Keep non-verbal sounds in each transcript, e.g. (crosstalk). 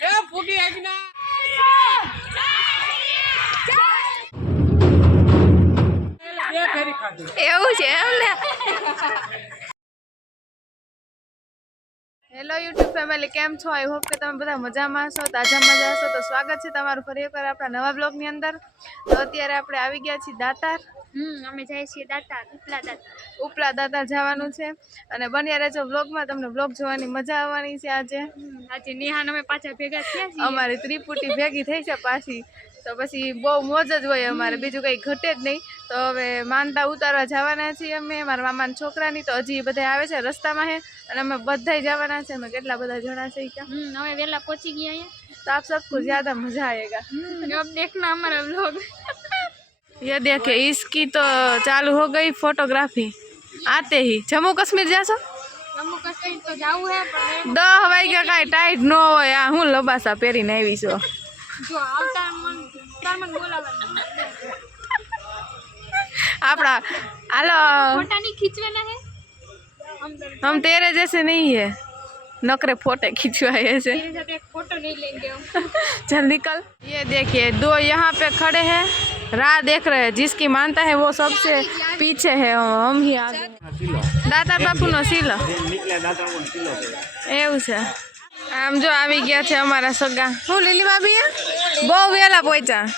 એવું ફેમિલી કેમ છો? આઈ હોપ કે તમે બધા મજામાં છો તાજા મજા છો તો સ્વાગત છે તમારું ફરી એકવાર આપણા નવા બ્લોગની અંદર. તો અત્યારે આપણે આવી ગયા છીએ દાતાર. હમ અમે જઈએ છીએ દાતાર ઉપલા દાતાર. ઉપલા દાતાર જવાનું છે. અને બન્યા રહેજો બ્લોગમાં તમને બ્લોગ જોવાની મજા આવવાની છે આજે. આજે નિહાન અમે પાછા ભેગા થયા છીએ. અમારી ત્રિપુટી ભેગી થઈ છે પાછી. તો પછી બહુ મોજ જ હોય અમારે બીજું કંઈ ઘટે જ નહીં તો હવે માનતા ઉતારવા જવાના છીએ અમે મારા મામાના છોકરાની તો હજી બધા આવે છે રસ્તામાં હે અને અમે બધાય જવાના છે અમે કેટલા બધા જણા છે ક્યાં હમ અમે વેલા પહોંચી ગયા અહીંયા तो आप सबको ज्यादा मजा आएगा हम्म, अब देखना हमारा व्लॉग ये देखिए इसकी तो चालू हो गई फोटोग्राफी आते ही जम्मू कश्मीर जाशो જમ્મુ કાશ્મીર તો જવું હે પણ દહ વાગ્યા કાંઈ ટાઈટ ન હોય આ હું લબાસા પહેરીને આવી છું જો આવતા મન તાર મને બોલાવવાનું આપણા હાલો ફોટા નહીં ખીંચવાના હે हम तो हम तेरे जैसे नहीं है नखरे फोटे खिंचवाए ऐसे तेरे साथ एक फोटो नहीं लेंगे हम चल निकल ये देखिए दो यहाँ पे खड़े हैं राह देख रहे हैं जिसकी मानता है वो सबसे पीछे है हम ही आगे દાતા બાપુનો શીલો એવું છે આમ જો આવી ગયા છે અમારા સગા. શું લીલી ભાભી બહુ વેલા પોચા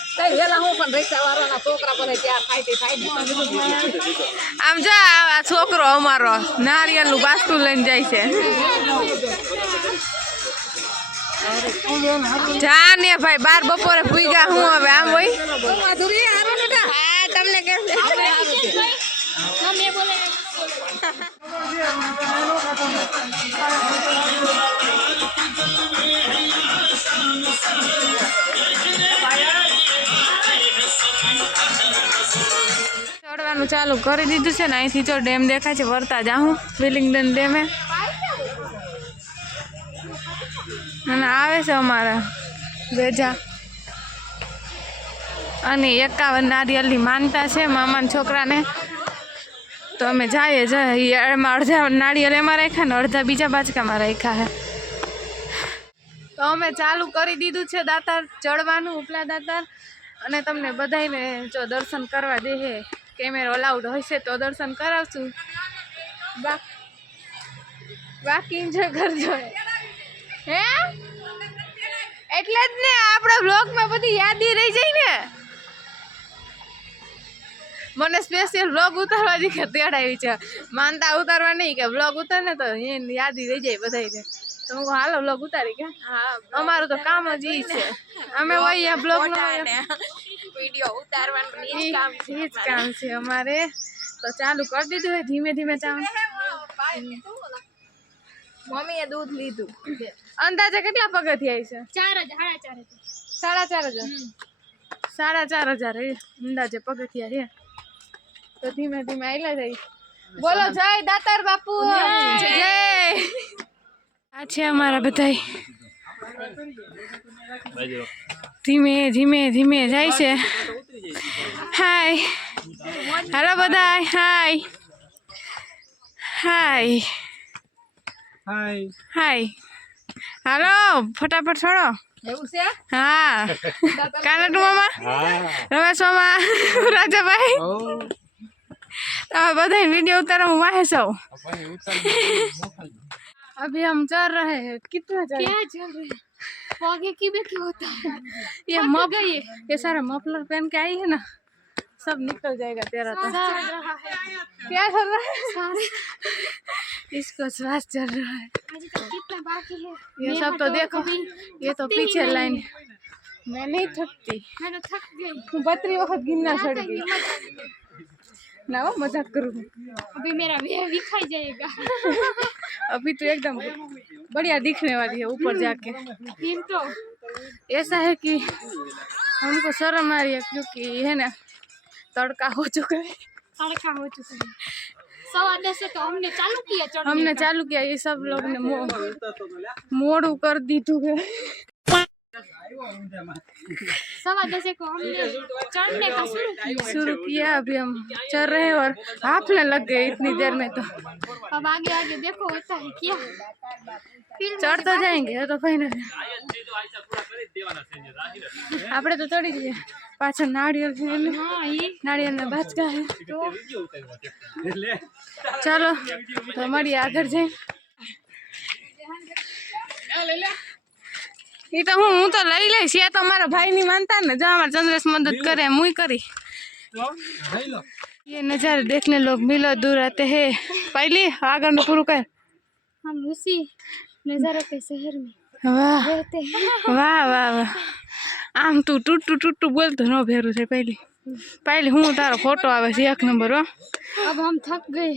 આમ જો આ છોકરો અમારો નારિયેલનું બાસ્તું લઈને જાય છે. જા ને ભાઈ બાર બપોરે ભૂગા હું હવે આમ હોય? તમને કે (laughs) ચડવાનું ચાલુ કરી દીધું છે ને, અહીંથી જો ડેમ દેખાય છે, વરતા જાઉં વિલિંગડન ડેમે. અને આવે છે અમારા વેજા. અને એકાવન નારિયેળની માનતા છે મામાના છોકરાને. તો અમે જઈએ જઈએ, એમાં અડધા નાળિયેર એમાં રાખ્યા ને અડધા બીજા બાચકામાં રાખ્યા છે. તો અમે ચાલુ કરી દીધું છે દાતાર, ચડવાનું ઉપલા દાતાર. અને તમને બધાને જો દર્શન કરવા દેહે કેમેરો અલાઉડ હશે તો દર્શન કરાવશું. બાકી એન્જોય કરજો હે. એટલે જ ને આપણા બ્લોગમાં બધી યાદી રહી જાય ને. મને સ્પેશિયલ બ્લોગ ઉતારવા દી કે તેડાવી છે. માનતા ઉતારવા નહીં કે બ્લોગ ઉતારને તો એની યાદી રહી જાય બધાને તો હાલો બ્લોગ ઉતારી કે અમારું તો કામ જ ઈ છે. અમે હોય બ્લોગ વિડિયો ઉતારવાનું ઈ ઈ જ કામ છે અમારે. તો ચાલુ કરી દીધું હોય ધીમે ધીમે ચાલુ. મમ્મીએ દૂધ લીધું. અંદાજે કેટલા પગથિયા છે? ચાર જ સાડા ચાર હજાર. સાડા ચાર હજાર? એ અંદાજે પગથિયા છે તો ધીમે ધીમે આયલા જાય. બોલો જય દાતાર બાપુ. જય. આ છે અમારા બધા ધીમે ધીમે ધીમે જાય છે. હાય. હાલો બધા હાય. હાય. હાય. હાલો ફટાફટ છોડો. હા. કાનાટુ મામા? રમેશ (laughs) રાજાભાઈ. તમે બધા વીડિયો ઉતારો હું વાહે સૌ. अभी हम जा रहे हैं। कितना चल क्या चल रहे हैं? आगे की भी क्यों होता है। (laughs) ये मग ये। ये सारा मफलर पहन के आई है ना। सब निकल जाएगा तेरा तो। क्या चल रहा है? सारे। इसको श्वास चल रहा है। तो कितना बाकी है। ये सब तो, तो देखो। ये तो पीछे लाइन मैं नहीं थकती। मैं तो थक गई। बत्री वक्त गिनना छोड़ तो गई ना वो मज़ाक करूँ अभी मेरा भी दिखाई जाएगा। (laughs) अभी तो एकदम बढ़िया दिखने वाली है ऊपर जाके। तो। ऐसा है कि हमको शर्म आ रही है क्योंकि है ना तड़का हो चुका है। तड़का हो चुका है। तो हमने चालू किया हमने चालू किया ये सब लोग ने मोड़ कर दी तू सवा को हमने चढ़ने का शुरू किया शुरू किया अभी हम चल रहे हैं और हाफने लग गए इतनी देर में तो। अब आगे आगे देखो होता है क्या? चढ़ तो जाएँगे तो फाइनल આપણે તો ચડી જઈએ પાછળ નાળિયેર નાળિયેર ને બાચકા હે ચાલો તો મળીએ આગળ જઈ એ તો હું હું તો લઈ લઈશ. એ તો મારા ભાઈ ભાઈની માનતા ને. જો અમારા ચંદ્રેશ મદદ કરે એમ હું કરી ये नज़ारा देखने લોક મિલો દૂર आते હે. पहले आगे में पूरा कर हम उसी नज़ारा के शहर में વાહ વાહ વાહ વાહ. આમ તું તૂટું તૂટું બોલતો નો ભેરું છે પહેલી પહેલી હું તારો ફોટો આવે છે એક નંબર હો. અબ હમ થક ગઈ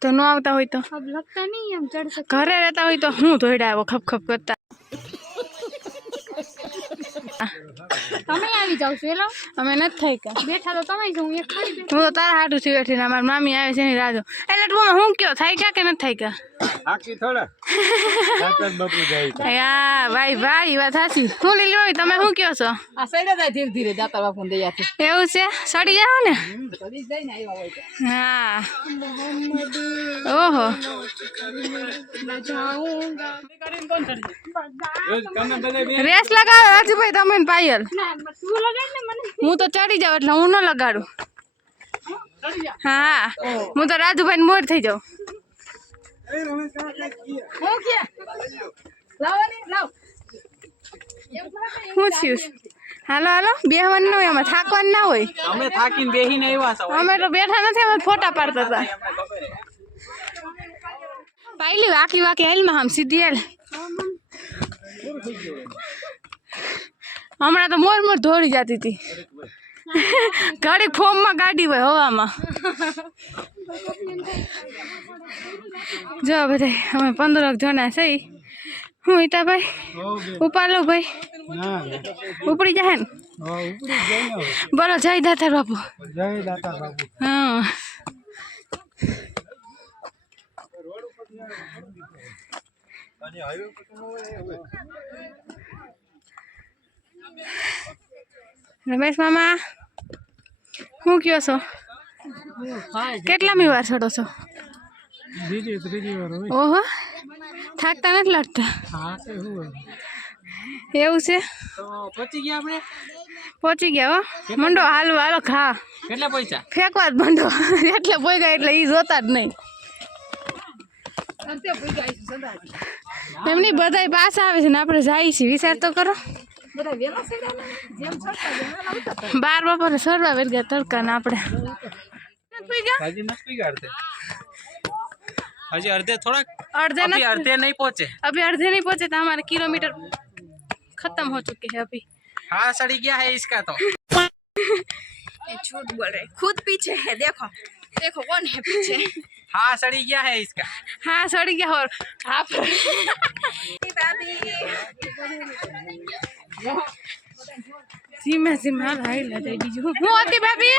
તો નો આવતા હોય તો? અબ લગતા નહીં આમ ચડ ઘરે રહેતા હોય તો હું ધોઈડા આવો ખપ ખપ કરતા. તમે આવી જાવ છો એલો અમે નથી થઈ ગયા. બેઠા તો તમે જ હું એક હું તો તારા હાટું થી બેઠી ને મારી મામી આવે છે એની રાજો એટલે તું હું કયો? થાય કા કે નથી થઈ કા આખી થોડા? સાત બાપુ જાય યા ભાઈ ભાઈ વાત સાચી. હું લીલી ભાઈ તમે શું કયો છો? આ સડે જાય ધીરે ધીરે દાતા બાપુ દયાથી એવું છે? સડી જાઓ ને. સડી જાય ને આવ્યા હોય હા. ઓહો. રેસ લગાવો રાજુભાઈ તમે ને પાયલ ના તું લગાડ ને મને હું તો ચડી જાઉં એટલે હું ન લગાડું. હા હું. તો રાજુભાઈ મોર થઈ જાઉં. હું થયું? હાલો હાલો બેહવાનું ન હોય અમે થાકવાનું ના હોય. અમે થાકીને બેહીને આવ્યા છો અમે તો બેઠા નથી અમે ફોટા પાડતા હતા. પાયલી વાકી વાકી હાલમાં આમ સીધી હાલ. હમણાં તો મોર મોર દોડી જતી હતી. ઘડીક ફોર્મમાં ગાડી હોય હવામાં. જો બધા અમે પંદરક જણા છે હું ઈટાભાઈ ઉપાલો ભાઈ ઉપડી જાય ને? ઉપડી. બોલો, જય દાતા બાપુ. હા. રમેશ મામા શું કયો છો? કેટલામી વાર ચડો છો? ઓહો થાકતા નથી લાગતા? એવું છે? પહોંચી ગયા આપણે? પહોંચી ગયા હો. મંડો હાલો હાલો ખા. કેટલા પૈસા? ફેંકવા જ મંડો. એટલે પોઈ એટલે એ જોતા જ નહીં. એમની બધાય પાછા આવે છે ને આપણે જાય છીએ. વિચાર તો કરો. બધા વેલા સેડા જેમ છડતા જેમ વેલા ઉતરતા બાર બપોરે સરવા વેર ગયા તડકા ને આપણે નથી પી ગયા? હજી નથી પીગાડતે હજી અડધે થોડાક અડધે અભી નથી અડધે નહીં પહોંચે अभी अर्धे नहीं पहुंचे तो हमारे किलोमीटर खत्म हो चुके हैं अभी हाँ सड़ी गया है इसका तो ये झूठ बोल रहे खुद पीछे है देखो देखो कौन है पीछे हाँ सड़ी गया है इसका हाँ सड़ गया और आप ધીમે સીમા સીમા હાઈલા થઈ બીજું હું હતી ભાભી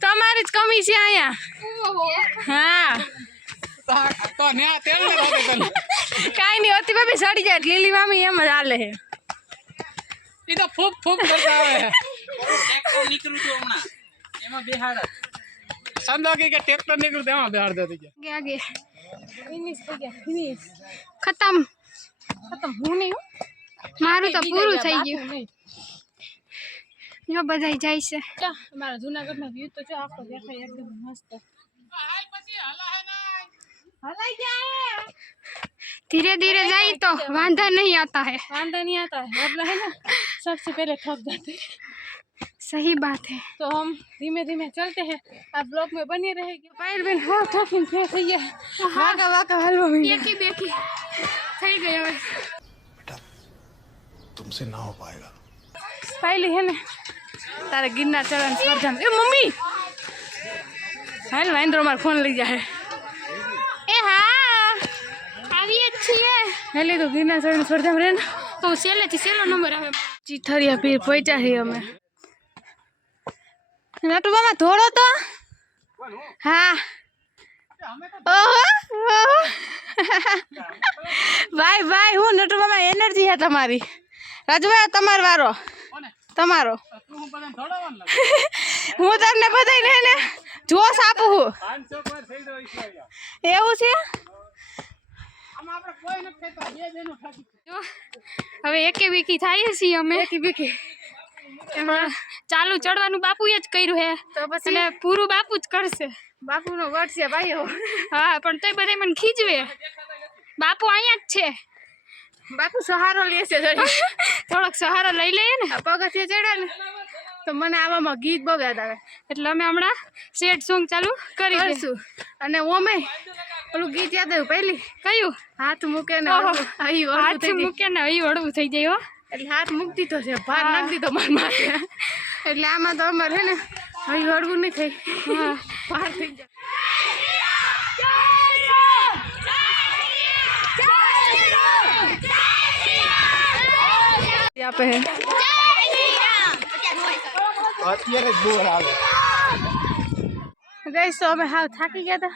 તમારી જ કમી છે અહીંયા હા કાઈ નહીં હતી ભાભી સડી જાય લીલી મામી એમ જ હાલે છે એ તો ફૂક ફૂક કરતા આવે નીકળું છું હમણાં એમાં બેહાડા સંદોગી કે ટ્રેક્ટર નીકળું તેમાં બેહાડ દેતી ગયા આગે આગે ફિનિશ થઈ ગયા ફિનિશ ખતમ ખતમ હું નહીં મારું તો પૂરું થઈ ગયું જો બધાય જાય છે અમારા જુનાગઢનો વ્યૂ તો જો આખો દેખાય એકદમ મસ્ત धीरे धीरे जाई तो वांधा नहीं आता है वांदा नहीं आता है वरना है ना सबसे पहले थक जाते हैं सही बात है तो हम धीमे धीमे चलते हैं आप ब्लॉग में बने रहेंगे पायल बेन हाँ थकीन फे થઈ ગયા વાકા વાકા હાલવા માંડ્યા બેકી બેકી થઈ ગઈ હવે तुमसे ना हो पाएगा પાયલી હે ને તારે ગિરનાર ચડવાની સ્પર્ધા એ મમ્મી હાલ વાંદરો મારો ફોન લઈ જાય એ હા આવી જ છીએ હેલી તો ગિરનાર ચડવાની સ્પર્ધામાં રે ને તો સેલેથી સેલો નંબર આવે ચીથરિયા પીર પહોંચ્યા છીએ અમે નટુબામાં ધોળો તો હા ઓહો ઓહો. ભાઈ ભાઈ હું નટુબામાં એનર્જી છે તમારી રાજુભાઈ તમારો વારો. તમારો. (laughs) હું તમને બધાય ને જોશ આપું છું પાંચસો પર થઈ ગયો ઈશ્વરિયા એવું છે? હવે એકે વીકી થાય છીએ અમે. એમાં ચાલુ ચડવાનું બાપુએ જ કર્યું હે. તો પછી અને પૂરું બાપુ જ કરશે. બાપુનો વટ છે ભાઈઓ. હા પણ તોય બધા મને ખીજવે. બાપુ અહીંયા જ છે. બાપુ સહારો લે છે (laughs) થોડોક સહારો લઈ લઈએ ને. પગથિયે ચડે ને. તો મને આવામાં ગીત બહુ યાદ આવે. એટલે અમે હમણાં સેડ સોંગ ચાલુ કરી દે અને ઓમે ઓલું ગીત યાદ આવ્યું પહેલી? કયું? હાથ મૂકે ને હાથ મૂકે ને અહીં હળવું થઈ જાય હો. એટલે હાથ મૂકી દીધો છે ભાર. નાખી દીધો મારા માથે. એટલે આમાં તો અમારે છે ને અહીં હળવું નહીં થઈ. હા. (laughs) ભાર થઈ જાય. આપે હે અત્યારે જ બોર આવે. ગઈ તો અમે હાવ થાકી ગયા હતા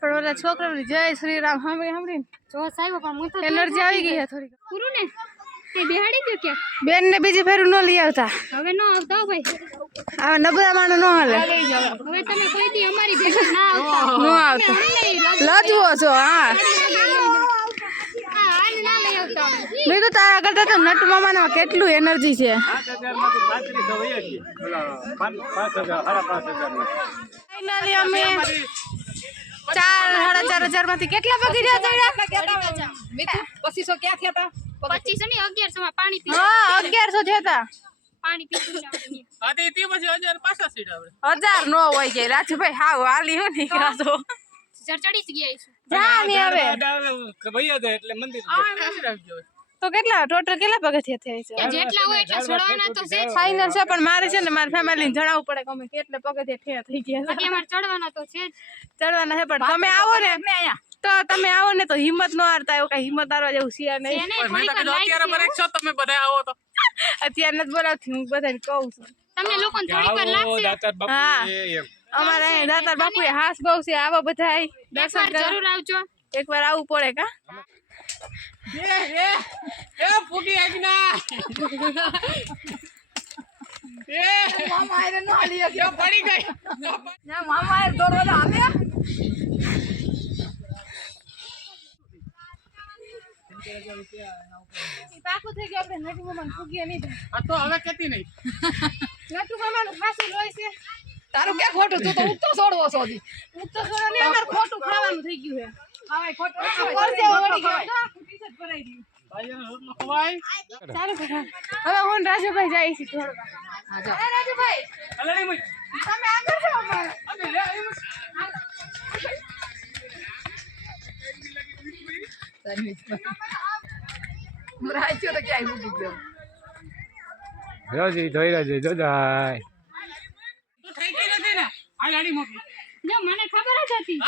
પણ ઓલા છોકરાની જય શ્રી રામ સાંભળી સાંભળીને? જોશ આવ્યો પણ હું તો એનર્જી આવી ગઈ છે થોડી પૂરું ને તે બેહાડી ગયો કે બેન ને બીજી ફેરું ન લઈ આવતા. હવે ન આવતા ભાઈ. હવે નબળા માણસ ન હાલે. હવે તમે કોઈ દી અમારી ભેગા ના આવતા. ન આવતા. લજવો છો હા આને ના લઈ આવતા અમે. મેં તો તારા કરતા તો નટુ મામાના કેટલું એનર્જી છે. ફાઇનલી અમે ચાર સાડા ચાર હજારમાંથી કેટલા પગી રહ્યા પચીસો ક્યાં થયા હતા પચીસો ની અગિયારસો માં પાણી પી હા અગિયારસો થયા પાણી પીતું જવાનું. તે તે પછી હજાર પાછા સીટ આપણે. હજાર નો હોય કે. રાજુભાઈ હાવ હાલી હો ને ચડી જ ગયા છું જા ને હવે. ભૈયા દે એટલે મંદિર રાખજો તો કેટલા ટોટલ કેટલા પગથિયા થયા છે? જેટલા હોય એટલા છોડવાના તો છે ફાઇનલ છે પણ મારે છે ને મારી ફેમિલીને જણાવવું પડે કે અમે કેટલા પગથિયા ઠેયા થઈ ગયા અમારે ચડવાના તો છે ચડવાના છે પણ તમે આવો ને. તો તમે આવો ને તો હિંમત ન હારતા એવું કઈ હિંમત હારવા જેવું છે છે નહીં. અત્યારે છે. છો તમે બધા આવો તો. અત્યારે નથી બોલાવતી હું બધાને કહું છું. તમને લોકો થોડીક વાર લાગશે. હા. અમારે અહીં દાતાર બાપુએ હાસ બહુ છે આવો બધા દર્શન એકવાર કરવા જરૂર આવજો. એકવાર આવવું પડે કા? એ એ એ ફૂટી આજના એ મામા આયરે ન હાલી એ પડી ગઈ. મામા આયરે દોડવાના હાલે પાકું થઈ ગયું આપણે નટુ મામાને ફૂગીએ નહીં આ તો હવે કેતી નહીં. નટુ મામાનું ખાસું લોહી છે. તારું ક્યાં ખોટું? તું તો (laughs) ઉગતો છોડવો છો હજી. હું તો થોડો નહીં ખોટું ખાવાનું થઈ ગયું છે. હવે ખોટું આ ના વળી ગયો. ટી-શર્ટ ભરાઈ ગયું. ખવાય? હવે હું રાજુભાઈ જાય છે. અરે રાજુભાઈ! તમે આગળ તો ક્યાંય મૂકી ગયો. જોજી ધોઈ રહેજો જોજાય તું થઈ ગઈ નથી ને આ ગાડી મોકલી. જો મને ખબર જ હતી.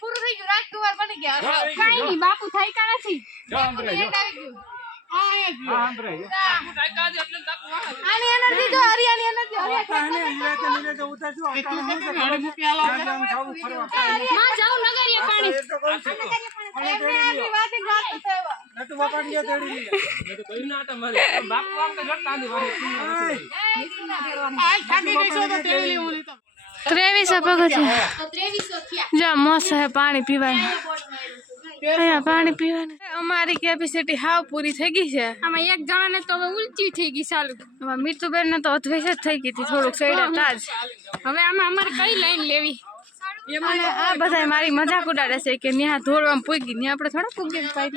પૂરું થઈ ગયું રાજકુમાર બની ગયા. કાંઈ નહીં બાપુ થાય કા નથી આવી ગયું. તું. બાપુ આમ તો જડતા નથી આ થાકી ગઈ છો તો તેડી લેવું લીધો તો ત્રેવીસો થયા જો મસ્ત છે પાણી પીવાનું. અહીંયા પાણી પીવાનું. અમારી કેપેસિટી હાવ પૂરી થઈ ગઈ છે. આમાં એક જણાને તો હવે ઉલટી થઈ ગઈ ચાલુ. આમાં મીતુબેન ને તો અધવેશ જ થઈ ગઈ હતી થોડુંક સૈડા જ. હવે આમાં અમારે કઈ લાઈન લેવી? આ બધા મારી મજાક ઉડાડે છે કે ન્યા ધોળવામાં પૂગી ન્યા આપણે થોડા પૂગી પાઈ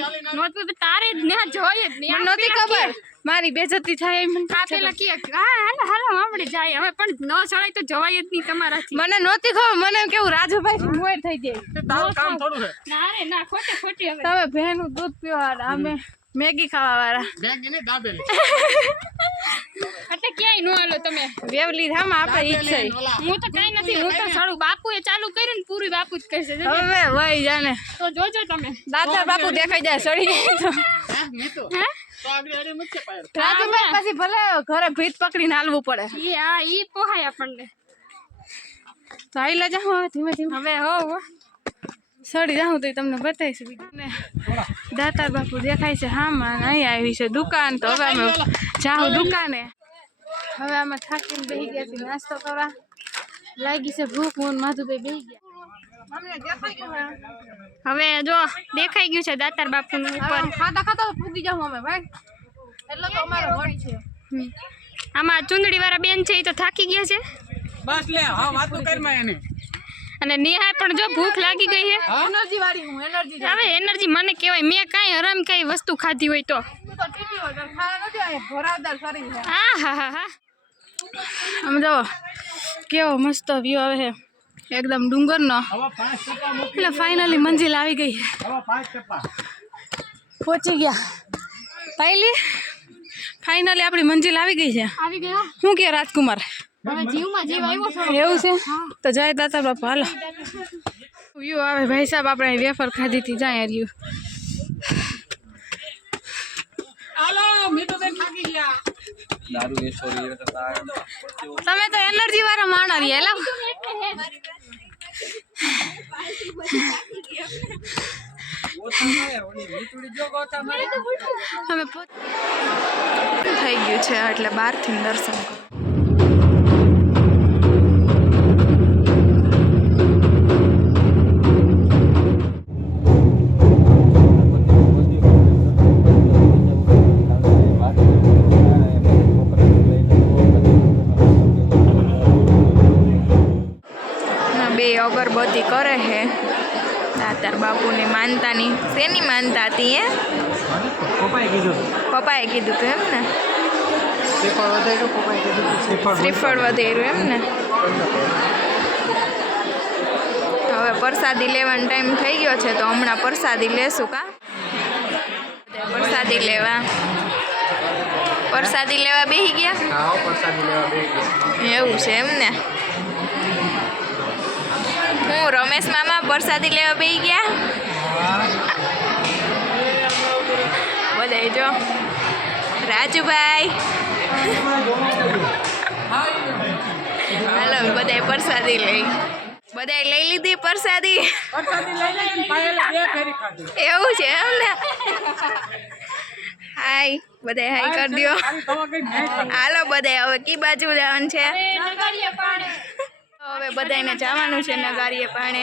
તારે જ ને જ નહીં નહોતી ખબર. મારી બેજતી થાય એમ. મને આ પેલા કે હા હાલો હાલો આપણે જાય. હવે પણ ન ચડાય તો જવાય જ નહીં તમારાથી. મને નહોતી ખબર. મને એમ કેવું રાજુભાઈ મોર થઈ જાય. તારું કામ થોડું છે. ના રે ના ખોટે ખોટી હવે. તમે ભેનું દૂધ પીવા અમે મેગી ખાવા વાળા એટલે ક્યાંય નો હાલો તમે. વેવલી થામાં આપણે ઈચ્છા. હું તો કઈ નથી હું તો સારું એ ચાલુ કર્યું ને પૂરી બાપુ જ કરશે હવે ભાઈ જાને. તો જોજો તમે. દાદા બાપુ દેખાઈ જાય સડી જાય તો. હે હે? પછી ભલે ઘરે ભીત પકડીને હાલવું પડે. ઈ આ ઈ પોહાય આપણને. તો હાઈ જા હવે ધીમે ધીમે. હવે હો હો. સડી જાઉં તો તમને બતાવીશ બીજું ને દાતાર બાપુ દેખાય છે હા માં અહીં આવી છે દુકાન તો હવે અમે જાઉં દુકાને. હવે અમે થાકીને બેસી ગયા છીએ નાસ્તો કરવા. લાગી છે ભૂખ હું ને માધુભાઈ બેસી ગયા. હવે જો દેખાઈ ગયું છે દાતાર બાપુનું ઉપર. ખાતા ખાતા પૂગી જાઉં અમે ભાઈ. એટલે તો અમારો વટ છે. આમાં ચુંદડી વાળા બેન છે એ તો થાકી ગયા છે. બસ લે હા વાતો કરમાં એની. અને નેહા પણ જો ભૂખ લાગી ગઈ છે એનર્જી વાળી હું એનર્જી હવે એનર્જી મને કહેવાય મેં કાંઈ હરામ કઈ વસ્તુ ખાધી હોય તો. હા હા હા હા આમ જો કેવો મસ્ત વ્યૂ આવે છે એકદમ ડુંગરનો. એટલે ફાઇનલી મંજિલ આવી ગઈ પહોંચી ગયા. પહેલી ફાઇનલી આપણી મંજિલ આવી ગઈ છે. આવી ગયો? શું કે રાજકુમાર? હવે જીવમાં જીવ આવ્યો છે એવું છે? તો જાય દાતા બાપા હાલો. યુ આવે ભાઈ સાહેબ આપણે વેફર ખાધી હતી જાય રહ્યું હાલો મીઠું થાકી ગયા તમે તો એનર્જી વાળા માણા રહ્યા એલા અમે થઈ ગયું છે એટલે બહારથી દર્શન બે અગરબત્તી કરે હે દાતાર બાપુની માનતાની શેની માનતા હતી એ પપ્પાએ કીધું. પપ્પાએ કીધું તું એમ ને? શ્રીફળ વધેરું એમ ને? હવે પ્રસાદી લેવાનો ટાઈમ થઈ ગયો છે તો હમણાં પ્રસાદી લેશું કા? પ્રસાદી લેવા. પ્રસાદી લેવા બેસી ગયા. એવું છે એમ ને? હું મામા પ્રસાદી લેવા બે ગયા. બધાય જો. રાજુભાઈ. હાલો બધા પ્રસાદી લઈ. બધાય લઈ લીધી પ્રસાદી. એવું છે એમ ને? હાય, બધાય હાય કરી દો. હાલો, બધાય હવે કી બાજુ જવાનું છે? હવે બધાને જવાનું છે નગારીએ પાણે.